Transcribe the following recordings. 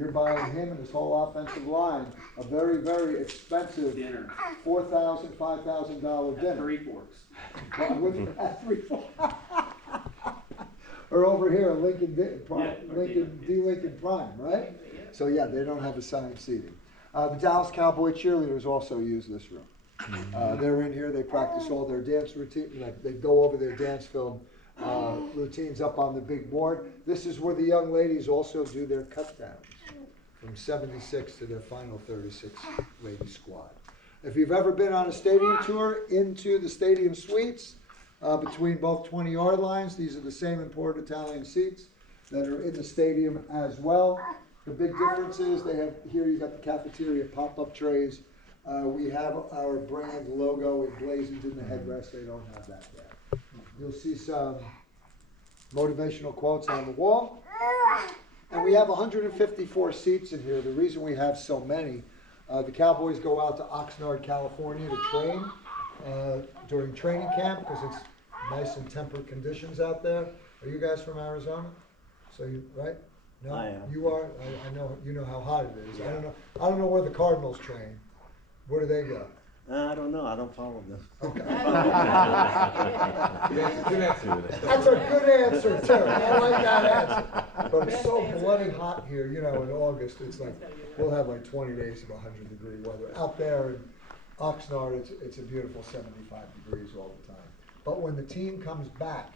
You're buying him and his whole offensive line a very, very expensive dinner. $4,000, $5,000 dinner. 3 forks. At 3 forks. Or over here, Lincoln D Lincoln Prime, right? So yeah, they don't have assigned seating. The Dallas Cowboy cheerleaders also use this room. They're in here. They practice all their dance routine. Like they go over their dance film routines up on the big board. This is where the young ladies also do their cut downs from 76 to their final 36 lady squad. If you've ever been on a stadium tour into the stadium suites between both 20-yard lines, these are the same imported Italian seats that are in the stadium as well. The big difference is they have here you got the cafeteria pop-up trays. We have our brand logo emblazoned in the headrest. They don't have that yet. You'll see some motivational quotes on the wall. And we have 154 seats in here. The reason we have so many, the Cowboys go out to Oxnard, California to train during training camp because it's nice and temperate conditions out there. Are you guys from Arizona? So you, right? No, I am. You are. I know. You know how hot it is. Yeah. I don't know where the Cardinals train. Where do they go? I don't know. I don't follow them. Okay. That's a good answer too. I like that answer. But it's so bloody hot here. You know, in August, it's like we'll have like 20 days of 100-degree weather out there in Oxnard. It's a beautiful 75 degrees all the time. But when the team comes back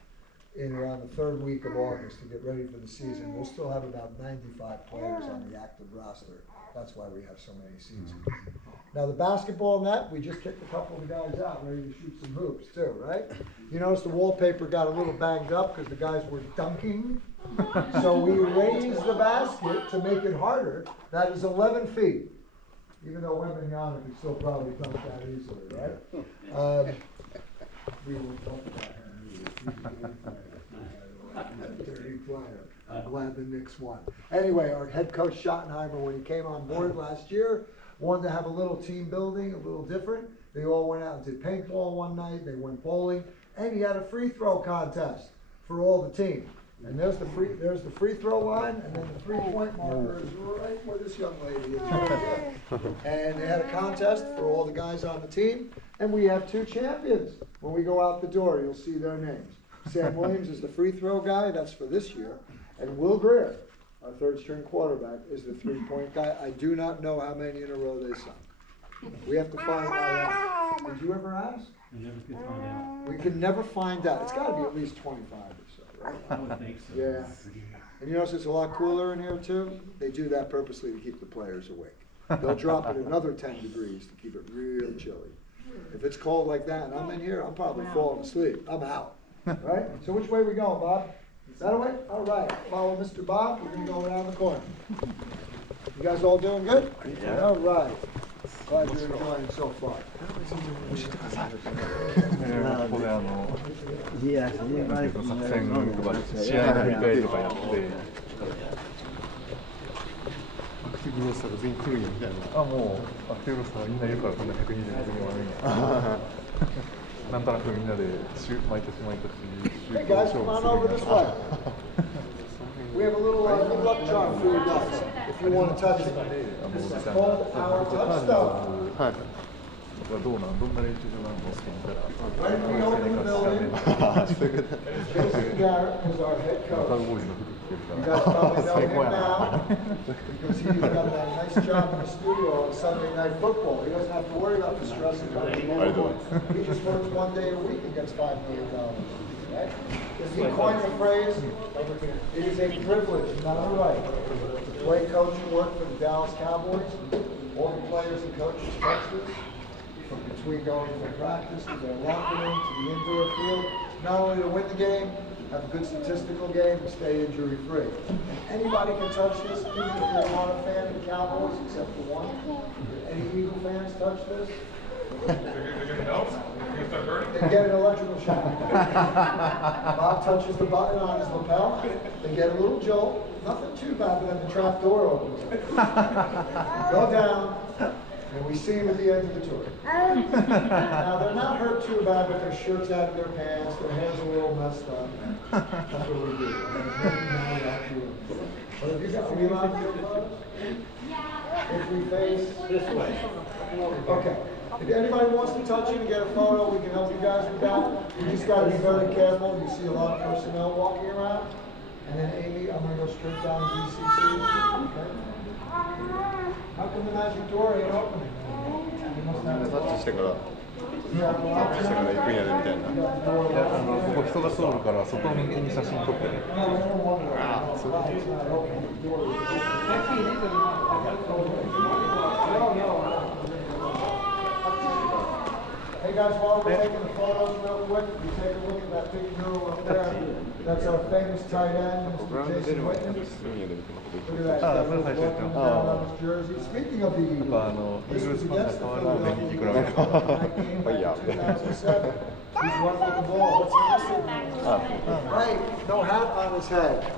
in around the 3rd week of August to get ready for the season, we'll still have about 95 players on the active roster. That's why we have so many seats. Now the basketball net, we just kicked a couple of the guys out ready to shoot some hoops too, right? You notice the wallpaper got a little banged up because the guys were dunking. So we raised the basket to make it harder. That is 11 feet. Even though Wembanyama could still probably dunk that easily, right? We will talk about him. Dirty player. I'm glad the Knicks won. Anyway, our head coach Schottenheimer, when he came on board last year, wanted to have a little team building, a little different. They all went out and did paintball one night. They went bowling, and he had a free throw contest for all the team. And there's the free throw line, and then the 3-point marker is right where this young lady is. Right there. And they had a contest for all the guys on the team, and we have 2 champions. When we go out the door, you'll see their names. Sam Williams is the free throw guy, that's for this year, and Will Greer, our 3rd-string quarterback, is the 3-point guy. I do not know how many in a row they sunk. We have to find out. Did you ever ask? We never could find out. We can never find out. It's got to be at least 25 or so, right? I would think so. Yeah. And you notice it's a lot cooler in here too? They do that purposely to keep the players awake. They'll drop it another 10 degrees to keep it real chilly. If it's cold like that and I'm in here, I'm probably falling asleep. I'm out. Right? So which way we going, Bob? That way? All right. Follow Mr. Bob. We're going to go around the corner. You guys all doing good? Yeah. All right. Glad you're enjoying so far. ここで作戦配り、試合の振り返りとかやって、アクティブロスターが全員来るんやみたいな。あ、もうアクティブロスターみんないるからこんな120人悪いんや。なんとなくみんなで毎年毎年 Hey guys, come on over this way. We have a little good luck charm for you guys, if you want to touch it. This is called our touchstone. どんな練習場なのか見たら、 Right when we open the building, Jason Garrett is our head カウ coach. ボーイズの服着てる You か guys ら、 probably know 最 him 高やな。 now because he's got that nice job in the studio on Sunday Night Football. He doesn't have to worry about the stress of going anymore. He just works 1 day a week and gets $5 million. Right? He coined the phrase, it is a privilege, not a right, to play coach and work for the Dallas Cowboys. All the players and coaches touch this, from between going from practice to their locker room to the indoor field, not only to win the game, have a good statistical game, and stay injury free. And anybody can touch this, even if you're not a fan of the Cowboys, except for one. Any Eagle fans touch this? They get an electrical shock. Bob touches the button on his lapel. They get a little jolt. Nothing too bad, but then the trap door opens. Go down, and we see him at the end of the tour. Now they're not hurt too bad, but their shirts out of their pants, their hands are a little messed up. That's what we do. But if you got, are you allowed to do photos? face this way. Okay. If anybody wants to touch you and get a photo, we can help you guys with that. You just got to be very careful. You see a lot of personnel walking around. And then Amy, I'm going to go straight down to DCC. Okay. How come the magic door ain't opening? You must have タッチしてから行くんやでみたいな。いや、ここ人が通るから外向けに写真撮ってね。Hey guys, while we're taking the photos real quick, you take a look at that big mural up there. That's our famous tight end, Mr. Jason Whitman. Look at that. Down on his jersey. Speaking of the Eagles, this was against the Philadelphia Eagles. He's running with the ball. What's he missing? Right, no hat on his head.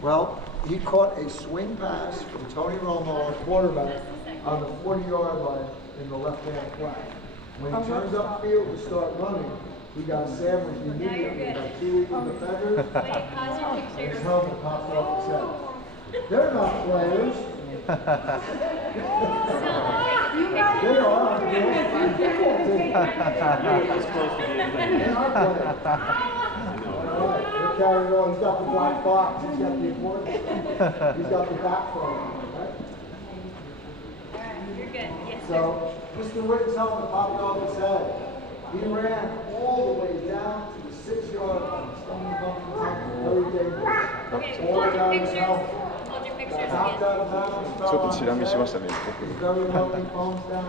Well, he caught a swing pass from Tony Romo, our quarterback, on the 40-yard line in the left-hand flag. When he turns upfield to start running, he got sandwiched immediately by 2 Eagle defenders. And his helmet popped off his head. They're not players. They are. They're not players. They're carrying on. He's got the black box. He's got the important stuff. He's got the back phone. Right? You're good. Yes, So, Mr. Whitten's helmet popped off his head. He ran all the way down to the 6-yard line. Very dangerous. Okay, All hold your down his pictures. helmet. Hold your pictures Knocked again. out of bounds, fell ちょっと on チラ見 his しま head. したね。 He's very lucky, phones down.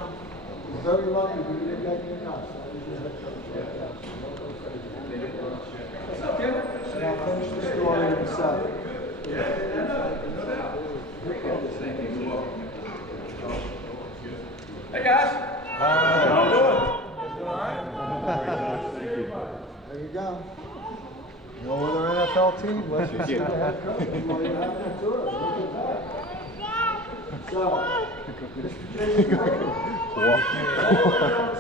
He's very lucky we didn't make any cuts. Now finish the story in a second. Hey guys. How you doing? There you go. No other NFL team, unless you see the head coach. You won't even have to do it. Look at that. So, Mr. Jason Whitman,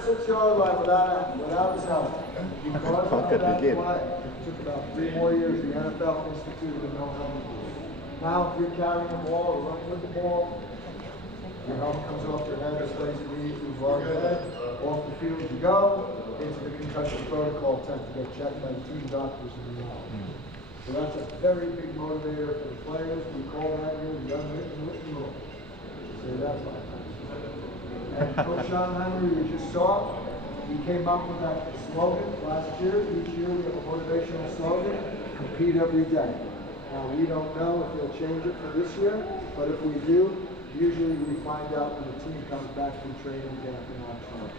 6-yard line without his helmet. Because of that play, it took about 3 more years. The NFL instituted a no helmet rule. Now, if you're carrying the ball or running with the ball, your helmet comes off your head, stays immediately above your head. Off the field you go, into the concussion protocol tent to get checked by the team doctors in the office. So that's a very big motivator for the players. We call that here the unwritten rule. Say that 5 times. And Coach Sean Henry, you just saw, he came up with that slogan last year. Each year we have a motivational slogan, compete every day. Now we don't know if he'll change it for this year, but if we do, usually we find out when the team comes back from training camp in October.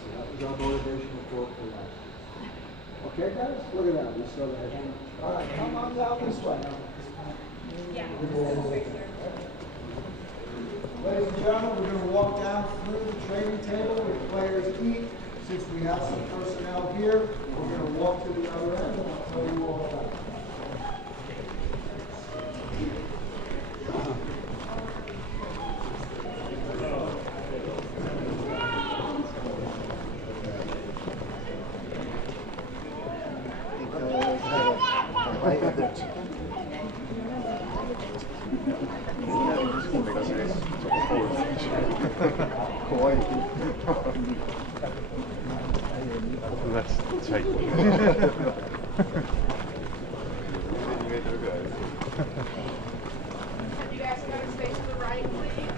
So that was our motivational quote for last year. Okay guys, look at that, we saw that. All right, come on down this way. Yeah. Ladies and gentlemen, we're going to walk down through the training table where the players eat. Since we have some personnel here, we're going to walk to the other end and I'll tell you all about it. You guys are going to stay to the right, please.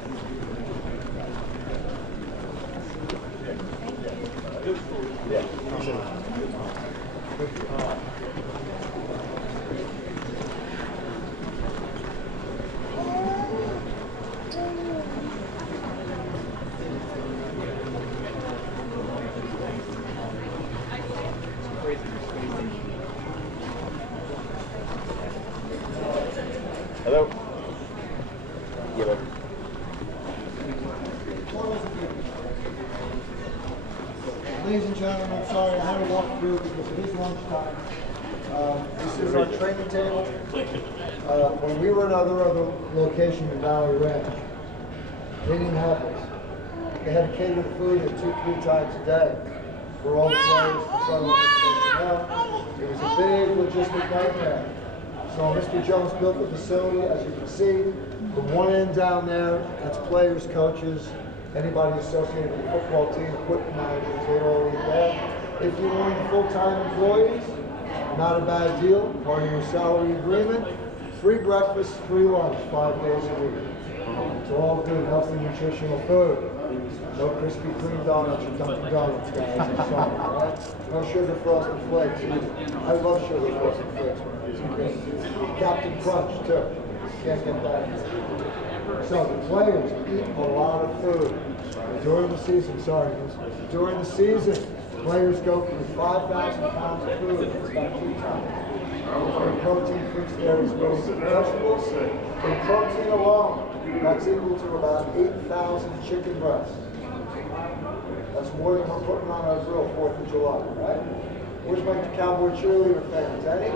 Hello. Ladies and gentlemen, I'm sorry, I had to walk through because it is lunchtime. This is our training table. When we were at other location in Valley Ranch, they didn't have this. They had to cater the food 2-3 times a day for all the players to try to personnel. It was a big logistic nightmare. So Mr. Jones built the facility, as you can see, from one end down there, that's players, coaches, anybody associated with the football team, equipment managers, they all eat there. If you want full-time employees, not a bad deal, part of your salary agreement. Free breakfast, free lunch, 5 days a week. It's all good, healthy, nutritional food. No Krispy Kreme donuts or Dunkin' Donuts, guys. I'm sorry, all right? No sugar frosted flakes either. I love sugar frosted flakes. Captain Crunch, too. Can't get that. So the players eat a lot of food. During the season, during the season, players go through 5,000 pounds of food. It's about 2 times. Protein, fruits, berries, berries, and vegetables. In protein alone, that's equal to about 8,000 chicken breasts. That's more than we're putting on our grill 4th of July, right? Where's my Cowboy cheerleader fans? Any?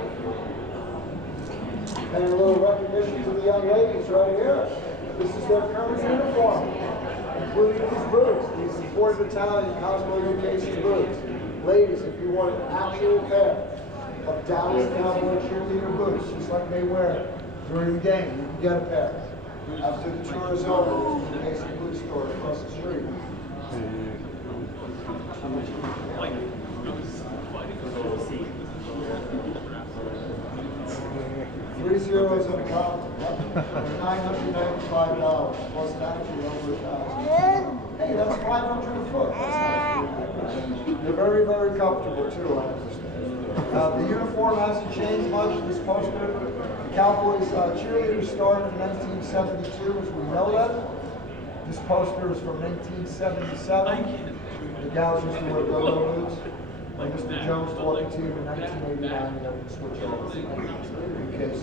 And a little recognition to the young ladies right here. This is their current uniform, including these boots, these imported Italian Cosmo UKC boots. Ladies, if you want an actual pair of Dallas Cowboy cheerleader boots, just like they wear during the game, you can get a pair. After the tour is over, there's the UKC boot store across the street. 3 zeros in a column. $995 plus taxes over $1,000. Hey, that's $500 a foot. That's nice. They're very, very comfortable too, I understand. The uniform hasn't changed much. This poster, the Cowboys cheerleaders started in 1972, as we know that. This poster is from 1977. The gals used to wear go-go boots. When Mr. Jones taught the team in 1989, and then we switch over to UKC boots.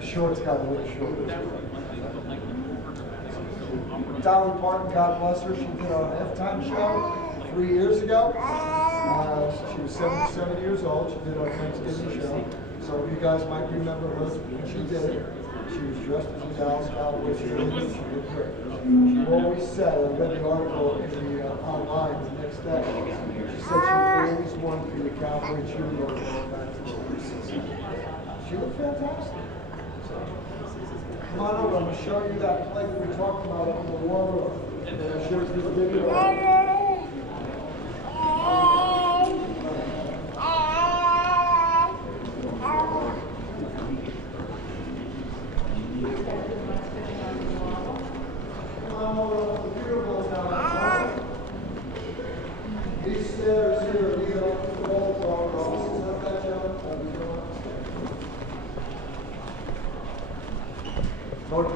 The shorts got a little shorter. Dolly Parton, God bless her, she did our halftime show 3 years ago. She was 77 years old. She did our Thanksgiving show. So you guys might remember her when she did it. She was dressed as a Dallas Cowboys cheerleader. She did great. She always said, I read the article in the online the next day. She said she always wanted to be a Cowboy cheerleader going back to the preseason. She looked fantastic. So, come on over. I'm going to show you that play that we talked about up in the war room. And then I'll show you the video. These stairs here lead up to the wall office. Is that that, Joe?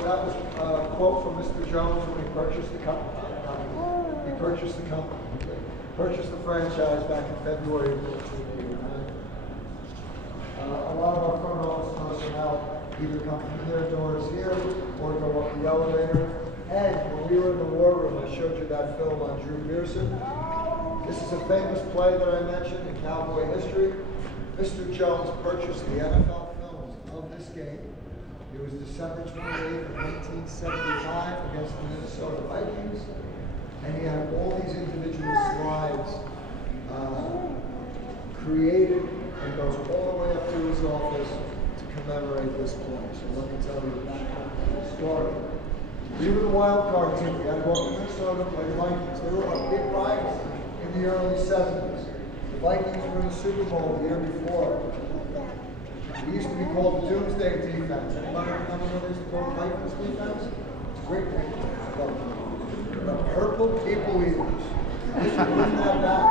That was a quote from Mr. Jones when he purchased the company. He purchased the company. Purchased the franchise back in February of 1989. A lot of our front office personnel either come from their doors here or go up the elevator. And when we were in the war room, I showed you that film on Drew Pearson. This is a famous play that I mentioned in Cowboy history. Mr. Jones purchased the NFL films of this game. It was December 28th of 1975 against the Minnesota Vikings. And he had all these individual slides created and goes all the way up to his office to commemorate this play. So let me tell you the story. We were the wild card team. We had to go up to Minnesota to play the Vikings. They were a big rival in the early 70s. The Vikings were in the Super Bowl the year before. We used to be called the Doomsday Defense. Anybody remember what they used to call the Vikings defense? It's a great name. The Purple People Eaters. They should bring that back.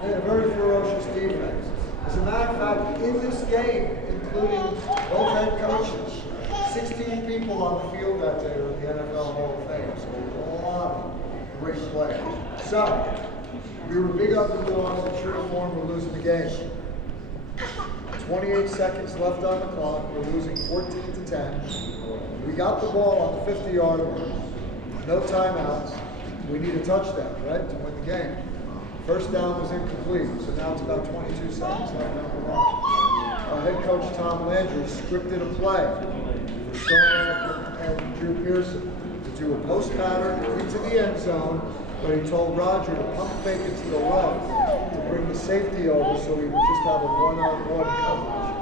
They had a very ferocious defense. As a matter of fact, in this game, including both head coaches, 16 people on the field that day were in the NFL Hall of Fame. So there were a lot of great players. So, we were big underdogs in true form. We're losing the game. 28 seconds left on the clock. We're losing 14-10. We got the ball on the 50-yard line. No timeouts. We need a touchdown, right, to win the game. First down was incomplete, so now it's about 22 seconds left on the clock. Our head coach, Tom Landry, scripted a play for Stone and Drew Pearson to do a post pattern into the end zone, but he told Roger to pump fake it to the left to bring the safety over so we would just have a one-on-one coverage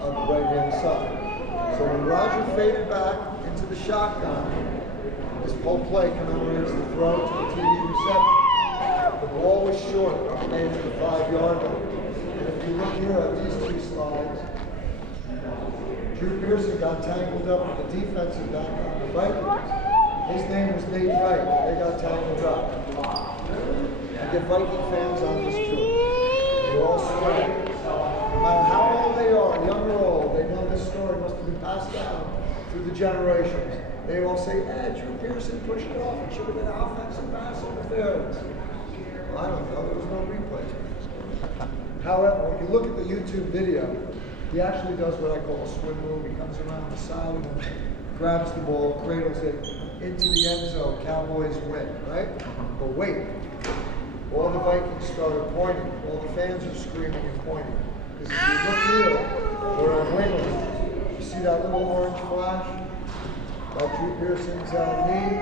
of on the right-hand side. So when Roger faded back into the shotgun, this whole play commemorates the throw to the TV reception. The ball was short, made it to the 5-yard line. And if you look here at these two slides, Drew Pearson got tangled up with the defensive back on the Vikings. His name was Nate Wright. They got tangled up. You get Viking fans on this tour. They're all sweating. No matter how old they are, young or old, they know this story must have been passed down through the generations. They all say, Drew Pearson pushed it off. It should have been an offensive pass interference. Well, I don't know. There was no replays. However, when you look at the YouTube video, he actually does what I call a swim move. He comes around the side and grabs the ball, cradles it into the end zone. Cowboys win, right? But wait. All the Vikings started pointing. All the fans are screaming and pointing. Because if you look here, where I'm wiggling, you see that little orange flash? By Drew Pearson's knee,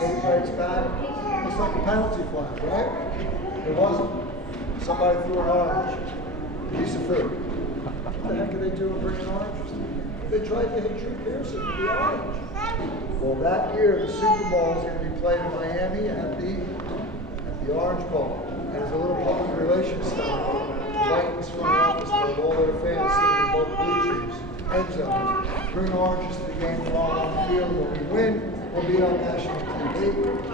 Nate Wright's back. It's like a penalty flag, right? It wasn't. Somebody threw an orange. Piece of fruit. What the heck are they doing bringing oranges? They tried to hit Drew Pearson with the orange. Well, that year, the Super Bowl is going to be played in Miami at the Orange Bowl. And as a little public relations stunt, the Vikings front office told all their fans sitting in both bleachers, end zones, bring oranges to the game while on the field. When we win, we'll be on national TV.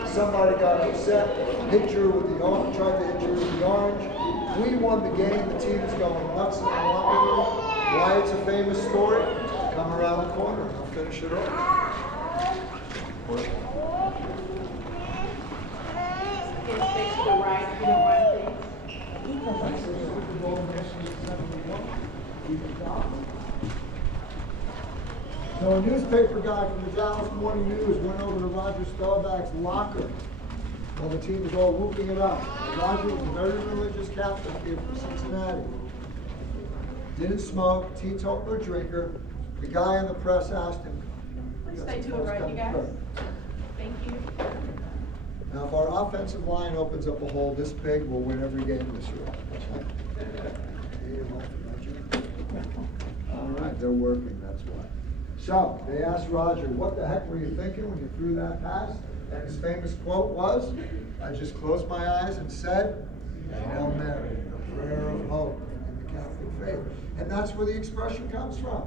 Somebody got upset, hit Drew with the orange, tried to hit Drew with the orange. We won the game. The team is going nuts in the locker room. Why it's a famous story? Come around the corner and I'll finish it off. Again, face to the right, if you don't mind, So a newspaper guy from the Dallas Morning News went over to Roger Staubach's locker while the team was all whooping it up. Roger was a very religious Catholic kid from Cincinnati. Didn't smoke, teetotaler drinker. The guy in the press asked him. please stay to the right, you guys. Thank you. Now, if our offensive line opens up a hole this big, we'll win every game this year. All right, they're working, that's why. So, they asked Roger, what the heck were you thinking when you threw that pass? And his famous quote was, I just closed my eyes and said, Hail Mary, a prayer of hope in the Catholic faith. And that's where the expression comes from.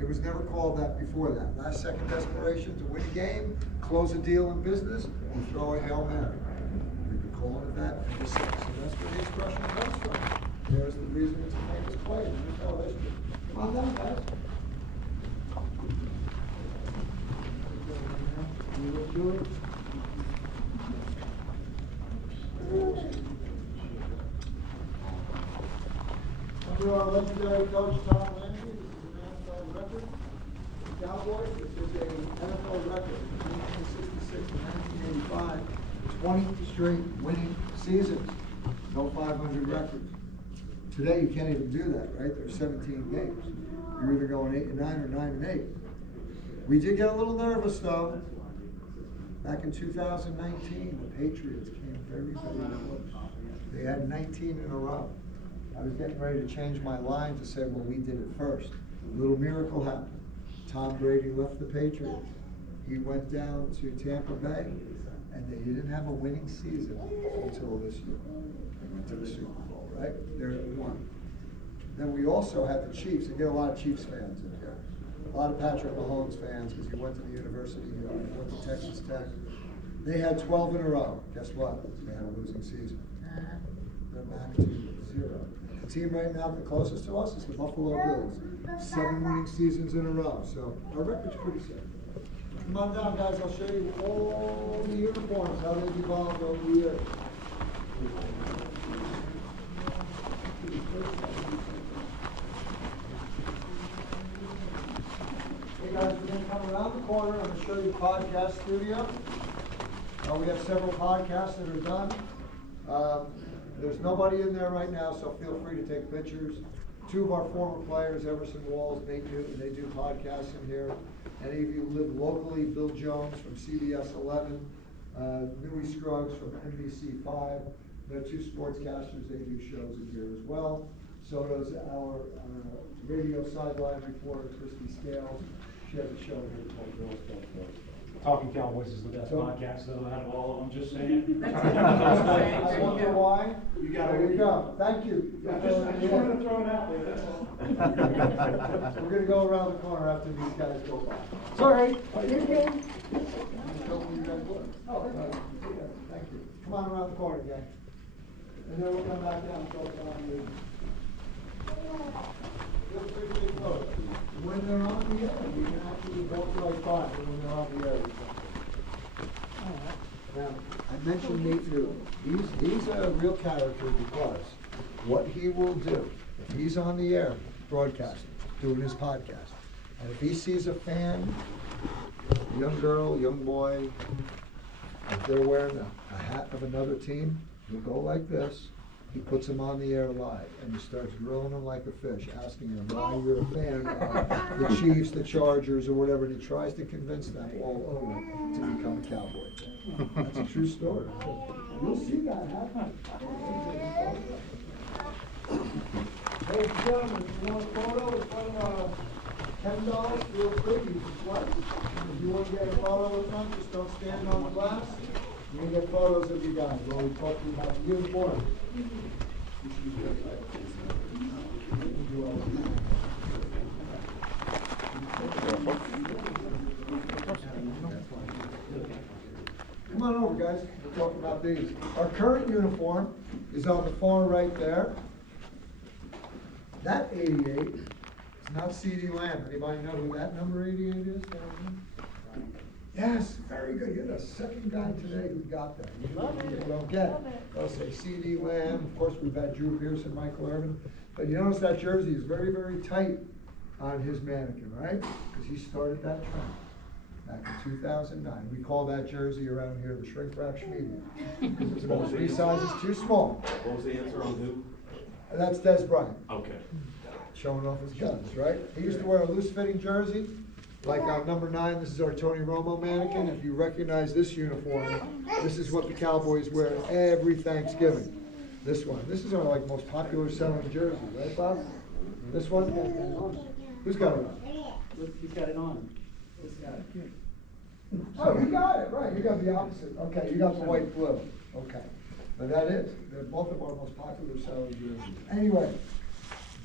It was never called that before that. Last second desperation to win a game, close a deal in business, and throw a Hail Mary. We've been calling it that ever since. So that's where the expression comes from. There's the reason it's a famous play. You tell history. Come on down, guys. You look good. Under our legendary coach, Tom Landry, this is an NFL record. The Cowboys, this is an NFL record from 1966 to 1985. 20 straight winning seasons. No 500 records. Today, you can't even do that, right? There's 17 games. You're either going 8-9 or 9-8. We did get a little nervous, though. Back in 2019, the Patriots came very, very close. They had 19 in a row. I was getting ready to change my line to say, well, we did it first. A little miracle happened. Tom Brady left the Patriots. He went down to Tampa Bay, and they didn't have a winning season until this year. They went to the Super Bowl, right? They're at 1. Then we also had the Chiefs. You get a lot of Chiefs fans in here. A lot of Patrick Mahomes fans, because he went to the university, he went to Texas Tech. They had 12 in a row. Guess what? They had a losing season. They're back to 0. The team right now, the closest to us, is the Buffalo Bills. 7 winning seasons in a row. So our record's pretty safe. Come on down, guys. I'll show you all the uniforms, how they've evolved over the years. Hey guys, we're going to come around the corner. I'm going to show you the podcast studio. We have several podcasts that are done. There's nobody in there right now, so feel free to take pictures. 2 of our former players, Everson Walls, Nate Newton, they do podcasts in here. Any of you live locally, Bill Jones from CBS 11, Newey Scruggs from NBC 5. There are 2 sportscasters, they do shows in here as well. So does our radio sideline reporter, Christy Scales. She has a show here called Girls Don't Close. Talking Cowboys is the best podcast though, out of all of them, just saying. I wonder why. You got There you go. Thank you. I just wanted to throw it out there, that's all. We're gonna go around the corner after these guys go by. Sorry. Oh, you can. Oh, thank you. Come on around the corner, gang. And then we'll come back down and talk about you. When they're on the air, you can actually go right by when they're on the air. Now, I mentioned Nate Newton. He's a real character because what he will do, if he's on the air broadcasting, doing his podcast, and if he sees a fan, a young girl, young boy, if they're wearing a hat of another team, he'll go like this. He puts them on the air live, and he starts grilling them like a fish, asking them why you're a fan of the Chiefs, the Chargers, or whatever, and he tries to convince them all over to become a Cowboy fan. That's a true story. You'll see that happen. Ladies and gentlemen, if you want a photo, it's $10, feel free, you can swipe. If you want to get a photo with them, just don't stand on the glass. You can get photos of you guys. We'll be talking about the uniform. Come on over, guys. We'll talk about these. Our current uniform is on the far right there. That 88 is not C.D. Lamb. Anybody know who that number 88 is? Yes, very good. You're the second guy today who got that. People don't get it. They'll say C.D. Lamb. Of course, we've had Drew Pearson, Michael Irvin. But you notice that jersey is very, very tight on his mannequin, right? Because he started that trend back in 2009. We call that jersey around here the shrink wrap medium. Because it's about 3 sizes too small. What was the answer on who? That's Des Bryant. Okay. Showing off his guns, right? He used to wear a loose-fitting jersey. Like on number 9, this is our Tony Romo mannequin. If you recognize this uniform, this is what the Cowboys wear every Thanksgiving. This one. This is our most popular selling jersey, right, Bob? This one? Who's got it on? He's got it on. This guy. Oh, you got it, right. You got the opposite. Okay, you got the white blue. Okay. But that is. They're both of our most popular selling jerseys. Anyway.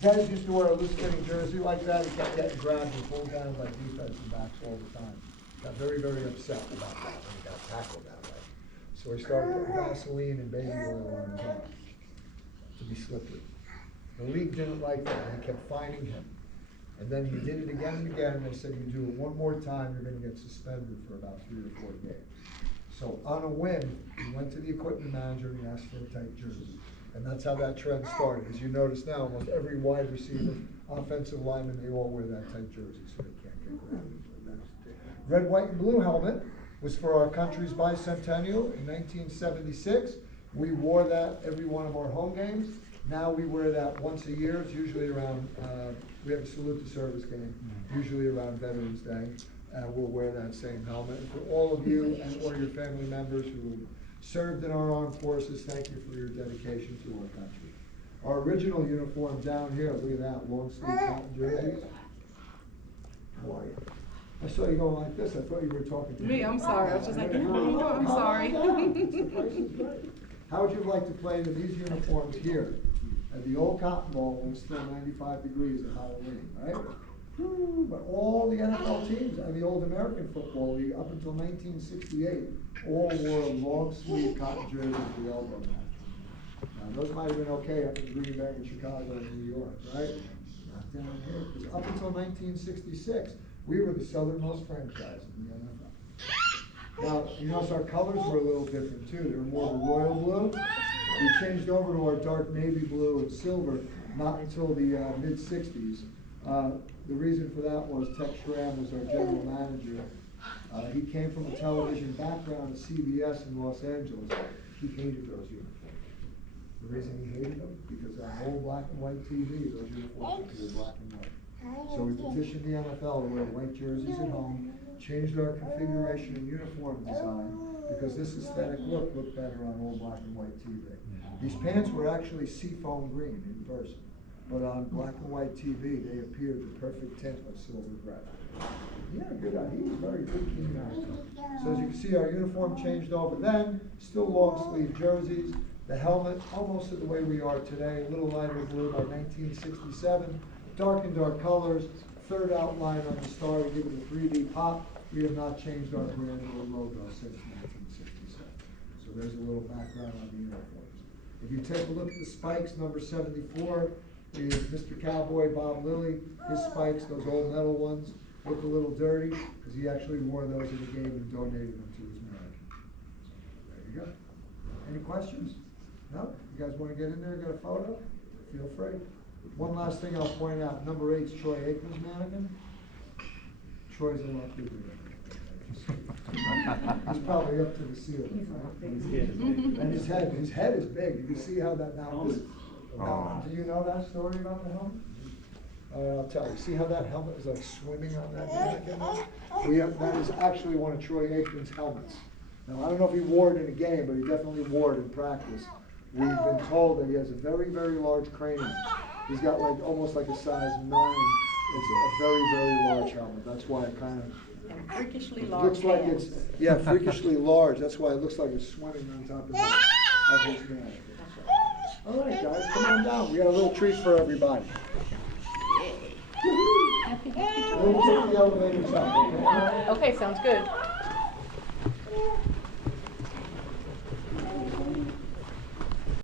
Des used to wear a loose-fitting jersey like that. He kept getting grabbed and pulled down by defensive backs all the time. Got very, very upset about that when he got tackled that way. So he started putting Vaseline and baby oil on his hands to be slippery. The league didn't like that. They kept fining him. And then he did it again and again, and they said, you do it one more time, you're going to get suspended for about 3 or 4 games. So on a whim, he went to the equipment manager and he asked for a tight jersey. And that's how that trend started. As you notice now, almost every wide receiver, offensive lineman, they all wear that tight jersey so they can't get grabbed. Red, white, and blue helmet was for our country's bicentennial in 1976. We wore that every one of our home games. Now we wear that once a year. It's usually around, we have a salute to service game, usually around Veterans Day. We'll wear that same helmet. And for all of you and all your family members who served in our armed forces, thank you for your dedication to our country. Our original uniform down here, look at that, long sleeve cotton jerseys. How are you? I saw you going like this. I thought you were talking to Me, I'm sorry. I was just like, I'm sorry. How would you like to play in these uniforms here at the old Cotton Bowl when it's still 95 degrees at Halloween, right? But all the NFL teams and the old American Football League up until 1968 all wore long sleeve cotton jerseys with the elbow match. Now those might have been okay up in Green Bay and Chicago and New York, right? Not down here. Because up until 1966, we were the southernmost franchise in the NFL. Now, you notice our colors were a little different too. They were more of a royal blue. We changed over to our dark navy blue and silver not until the mid-60s. The reason for that was Tex Schramm was our general manager. He came from a television background at CBS in Los Angeles. He hated those uniforms. The reason he hated them? Because on old black and white TV, those uniforms were black and white. So we petitioned the NFL to wear white jerseys at home, changed our configuration and uniform design, because this aesthetic looked better on old black and white TV. These pants were actually seafoam green in person. but on black and white TV, they appeared the perfect tint of silver gray. Yeah, good eye. He's very good keen eye. So as you can see, our uniform changed over then, still long sleeve jerseys. The helmet, almost the way we are today, a little lighter blue by 1967. Dark and dark colors, third outline on the star to give it a 3D pop. We have not changed our brand or logo since 1967. So there's a little background on the uniforms. If you take a look at the spikes, number 74 is Mr. Cowboy Bob Lilly. His spikes, those old metal ones, look a little dirty because he actually wore those in the game and donated them to his American. So there you go. Any questions? No? You guys want to get in there and get a photo? Feel free. One last thing I'll point out, number 8 is Troy Aikman's mannequin. Troy's a lot bigger than he's probably up to the ceiling, right? And his head is big. You can see how that now is. Now, do you know that story about the helmet? I'll tell you. See how that helmet is like swimming on that mannequin? That is actually one of Troy Aikman's helmets. Now, I don't know if he wore it in a game, but he definitely wore it in practice. We've been told that he has a very, very large cranium. He's got like almost like a size 9. It's a very, very large helmet. That's why it kind of Freakishly it large looks like hands. it's freakishly large. That's why it looks like it's swimming on top of his mannequin. All right, guys, come on down. We got a little treat for everybody. Happy We'll take the elevator up, okay? Okay, sounds good.